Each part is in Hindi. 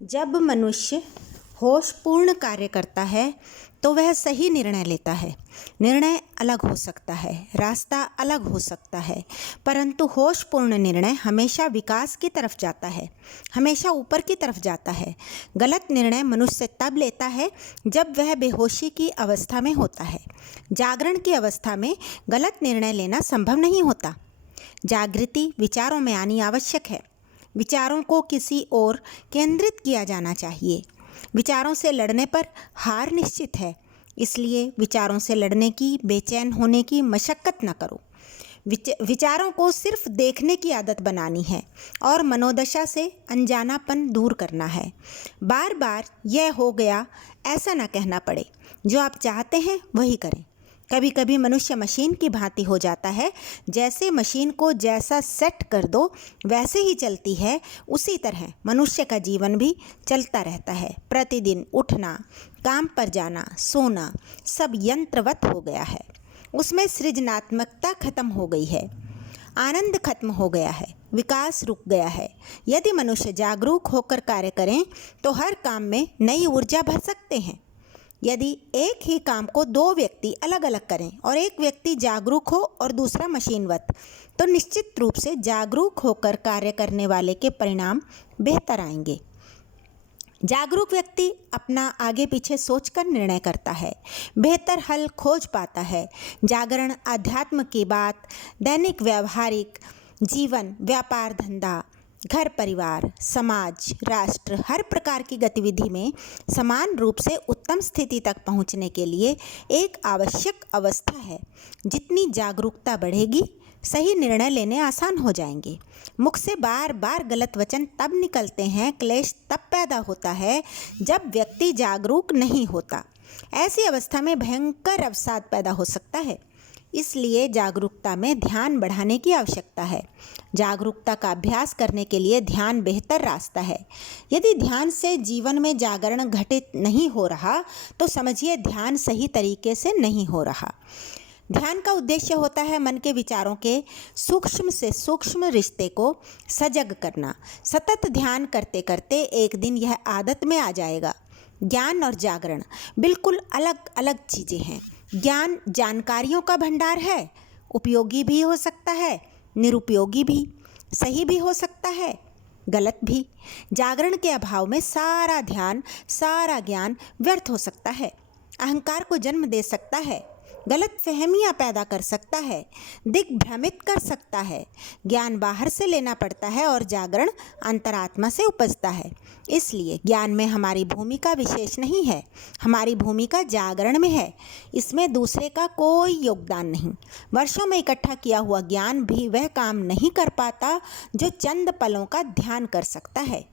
जब मनुष्य होशपूर्ण कार्य करता है तो वह सही निर्णय लेता है। निर्णय अलग हो सकता है, रास्ता अलग हो सकता है, परंतु होशपूर्ण निर्णय हमेशा विकास की तरफ जाता है, हमेशा ऊपर की तरफ जाता है। गलत निर्णय मनुष्य तब लेता है जब वह बेहोशी की अवस्था में होता है। जागरण की अवस्था में गलत निर्णय लेना संभव नहीं होता। जागृति विचारों में आनी आवश्यक है। विचारों को किसी ओर केंद्रित किया जाना चाहिए। विचारों से लड़ने पर हार निश्चित है, इसलिए विचारों से लड़ने की, बेचैन होने की मशक्कत न करो। विचारों को सिर्फ देखने की आदत बनानी है और मनोदशा से अनजानापन दूर करना है। बार बार यह हो गया ऐसा न कहना पड़े। जो आप चाहते हैं वही करें। कभी कभी मनुष्य मशीन की भांति हो जाता है। जैसे मशीन को जैसा सेट कर दो वैसे ही चलती है, उसी तरह मनुष्य का जीवन भी चलता रहता है। प्रतिदिन उठना, काम पर जाना, सोना सब यंत्रवत हो गया है। उसमें सृजनात्मकता खत्म हो गई है, आनंद खत्म हो गया है, विकास रुक गया है। यदि मनुष्य जागरूक होकर कार्य करें तो हर काम में नई ऊर्जा भर सकते हैं। यदि एक ही काम को दो व्यक्ति अलग अलग करें और एक व्यक्ति जागरूक हो और दूसरा मशीनवत, तो निश्चित रूप से जागरूक होकर कार्य करने वाले के परिणाम बेहतर आएंगे। जागरूक व्यक्ति अपना आगे पीछे सोचकर निर्णय करता है, बेहतर हल खोज पाता है। जागरण अध्यात्म की बात दैनिक व्यवहारिक जीवन, व्यापार धंधा, घर परिवार, समाज, राष्ट्र, हर प्रकार की गतिविधि में समान रूप से उत्तम स्थिति तक पहुंचने के लिए एक आवश्यक अवस्था है। जितनी जागरूकता बढ़ेगी, सही निर्णय लेने आसान हो जाएंगे। मुख से बार बार गलत वचन तब निकलते हैं, क्लेश तब पैदा होता है जब व्यक्ति जागरूक नहीं होता। ऐसी अवस्था में भयंकर अवसाद पैदा हो सकता है। इसलिए जागरूकता में ध्यान बढ़ाने की आवश्यकता है। जागरूकता का अभ्यास करने के लिए ध्यान बेहतर रास्ता है। यदि ध्यान से जीवन में जागरण घटित नहीं हो रहा तो समझिए ध्यान सही तरीके से नहीं हो रहा। ध्यान का उद्देश्य होता है मन के विचारों के सूक्ष्म से सूक्ष्म रिश्ते को सजग करना। सतत ध्यान करते करते एक दिन यह आदत में आ जाएगा। ज्ञान और जागरण बिल्कुल अलग अलग चीज़ें हैं। ज्ञान जानकारियों का भंडार है, उपयोगी भी हो सकता है, निरुपयोगी भी, सही भी हो सकता है, गलत भी। जागरण के अभाव में सारा ध्यान, सारा ज्ञान व्यर्थ हो सकता है, अहंकार को जन्म दे सकता है, गलत फहमियाँ पैदा कर सकता है, दिग्भ्रमित कर सकता है। ज्ञान बाहर से लेना पड़ता है और जागरण अंतरात्मा से उपजता है। इसलिए ज्ञान में हमारी भूमिका विशेष नहीं है, हमारी भूमिका जागरण में है। इसमें दूसरे का कोई योगदान नहीं। वर्षों में इकट्ठा किया हुआ ज्ञान भी वह काम नहीं कर पाता जो चंद पलों का ध्यान कर सकता है।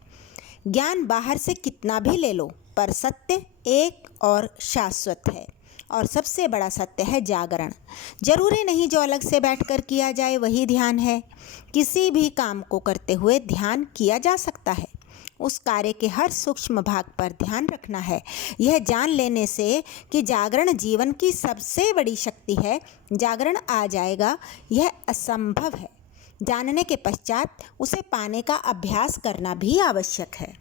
ज्ञान बाहर से कितना भी ले लो, पर सत्य एक और शाश्वत है, और सबसे बड़ा सत्य है जागरण। जरूरी नहीं जो अलग से बैठकर किया जाए वही ध्यान है। किसी भी काम को करते हुए ध्यान किया जा सकता है। उस कार्य के हर सूक्ष्म भाग पर ध्यान रखना है। यह जान लेने से कि जागरण जीवन की सबसे बड़ी शक्ति है, जागरण आ जाएगा, यह असंभव है। जानने के पश्चात उसे पाने का अभ्यास करना भी आवश्यक है।